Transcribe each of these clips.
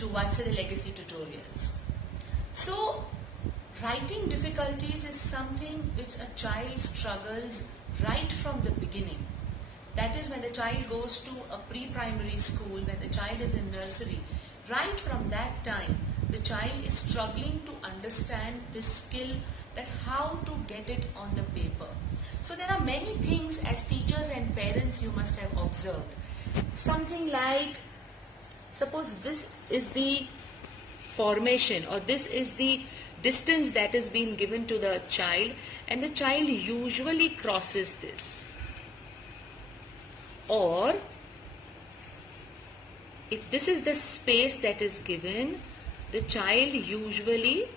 to Vatsala Legacy Tutorials. So, writing difficulties is something which a child struggles right from the beginning. That is when the child goes to a pre-primary school, when the child is in nursery. Right from that time, the child is struggling to understand this skill, that how to get it on the paper. So there are many things as teachers and parents you must have observed. Something like, suppose this is the formation or this is the distance that is being given to the child, and the child usually crosses this. Or if this is the space that is given, the child usually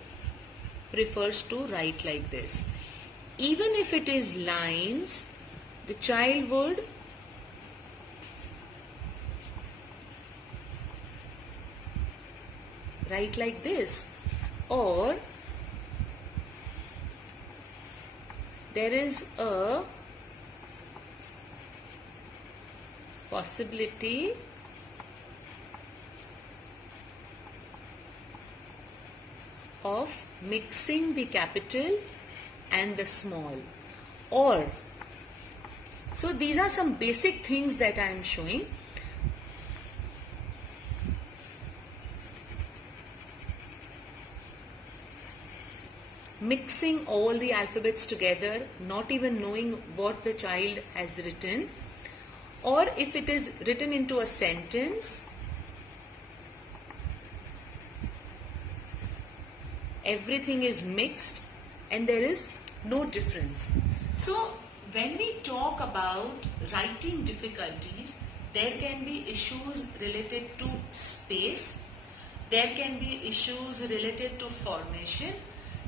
prefers to write like this. Even if it is lines, the child would write like this. Or there is a possibility of mixing the capital and the small. Or, so these are some basic things that I am showing. Mixing all the alphabets together, not even knowing what the child has written. Or if it is written into a sentence, everything is mixed and there is no difference. So when we talk about writing difficulties, there can be issues related to space, there can be issues related to formation,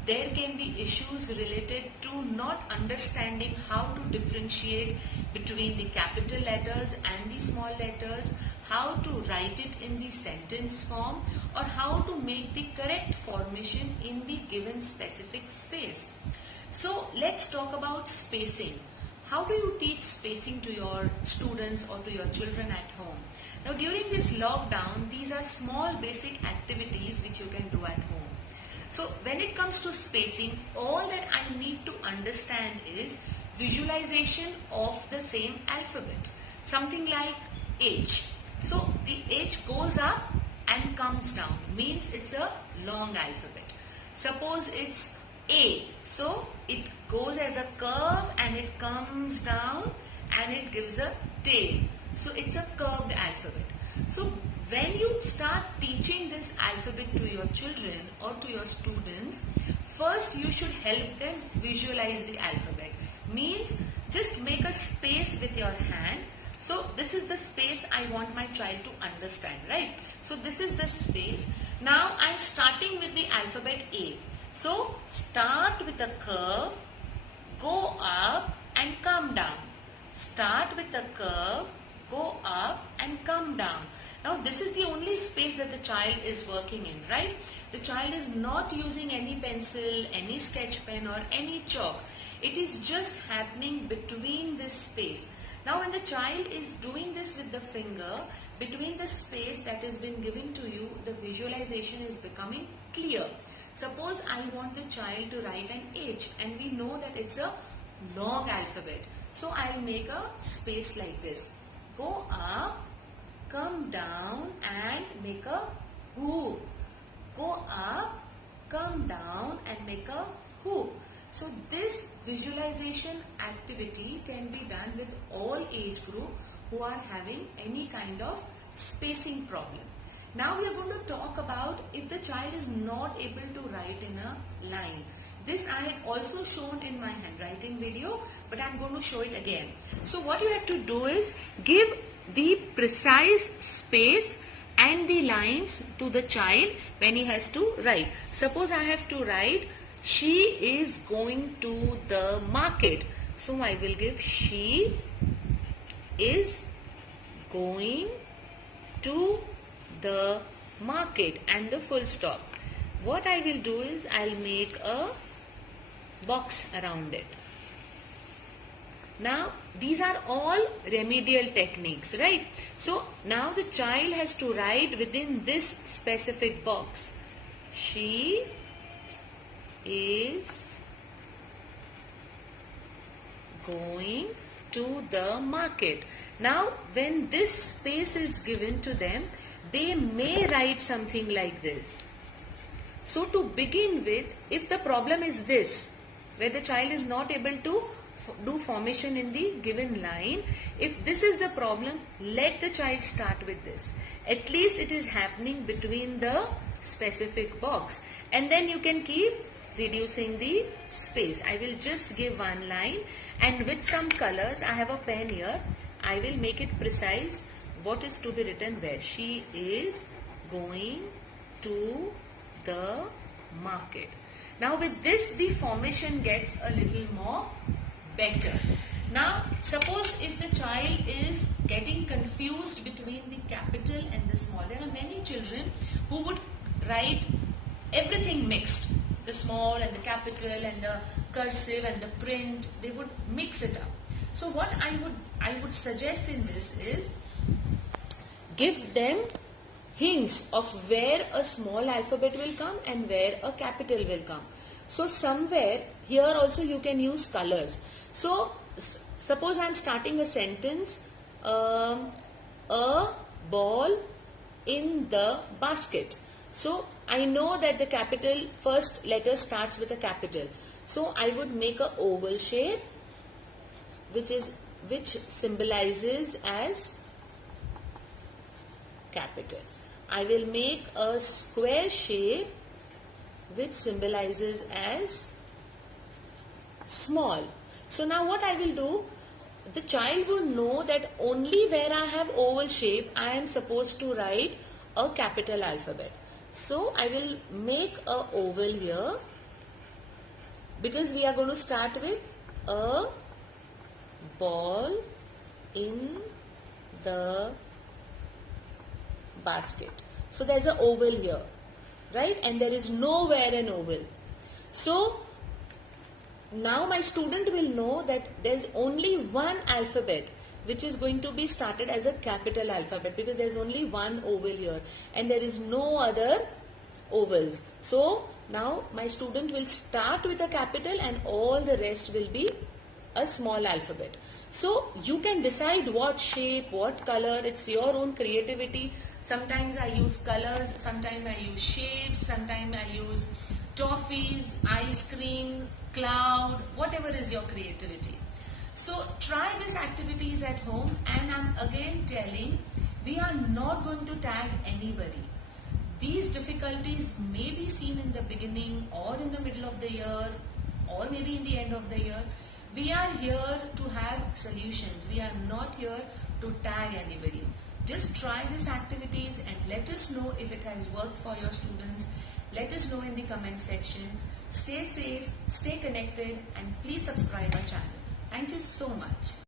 there can be issues related to not understanding how to differentiate between the capital letters and the small letters, how to write it in the sentence form, or how to make the correct formation in the given specific space. So let's talk about spacing. How do you teach spacing to your students or to your children at home? Now during this lockdown, these are small basic activities which you can do at home. So when it comes to spacing, all that I need to understand is visualization of the same alphabet. Something like H. So the H goes up and comes down, means it's a long alphabet. Suppose it's A. So it goes as a curve and it comes down and it gives a tail. So it's a curved alphabet. So when you start teaching this alphabet to your children or to your students, first you should help them visualize the alphabet. Means just make a space with your hand. So this is the space I want my child to understand, right? So this is the space. Now I am starting with the alphabet A. So start with a curve, go up and come down. Start with a curve, go up and come down. Now this is the only space that the child is working in, right? The child is not using any pencil, any sketch pen or any chalk. It is just happening between this space. Now when the child is doing this with the finger, between the space that has been given to you, the visualization is becoming clear. Suppose I want the child to write an H and we know that it's a long alphabet. So I'll make a space like this. Go up, come down and make a hoop. Go up, come down and make a hoop. So this visualization activity can be done with all age group who are having any kind of spacing problem. Now we are going to talk about if the child is not able to write in a line. This I had also shown in my handwriting video, but I am going to show it again. So what you have to do is give the precise space and the lines to the child when he has to write. Suppose I have to write, she is going to the market. So I will give she is going to the market and the full stop. What I will do is I'll make a box around it. Now, these are all remedial techniques, right? So, now the child has to write within this specific box. She is going to the market. Now, when this space is given to them, they may write something like this. So, to begin with, if the problem is this, where the child is not able to do formation in the given line, if this is the problem, let the child start with this. At least it is happening between the specific box, and then you can keep reducing the space. I will just give one line, and with some colors, I have a pen here, I will make it precise what is to be written where. She is going to the market. Now with this, the formation gets a little more better. Now suppose if the child is getting confused between the capital and the small, there are many children who would write everything mixed, the small and the capital and the cursive and the print, they would mix it up. So what I would suggest in this is, give them hints of where a small alphabet will come and where a capital will come. So somewhere here also you can use colors. So suppose I am starting a sentence, a ball in the basket. So I know that the capital first letter starts with a capital. So I would make a oval shape which symbolizes as capital. I will make a square shape which symbolizes as small. So now what I will do, the child will know that only where I have oval shape I am supposed to write a capital alphabet. So I will make a oval here, because we are going to start with a ball in the basket. So there's an oval here, right? And there is nowhere an oval. So now my student will know that there's only one alphabet which is going to be started as a capital alphabet, because there's only one oval here and there is no other ovals. So now my student will start with a capital and all the rest will be a small alphabet. So you can decide what shape, what color, it's your own creativity. Sometimes I use colors, sometimes I use shapes, sometimes I use toffees, ice cream, cloud, whatever is your creativity. So try these activities at home, and I'm again telling, we are not going to tag anybody. These difficulties may be seen in the beginning or in the middle of the year or maybe in the end of the year. We are here to have solutions. We are not here to tag anybody. Just try these activities and let us know if it has worked for your students. Let us know in the comment section. Stay safe, stay connected, and please subscribe our channel. Thank you so much.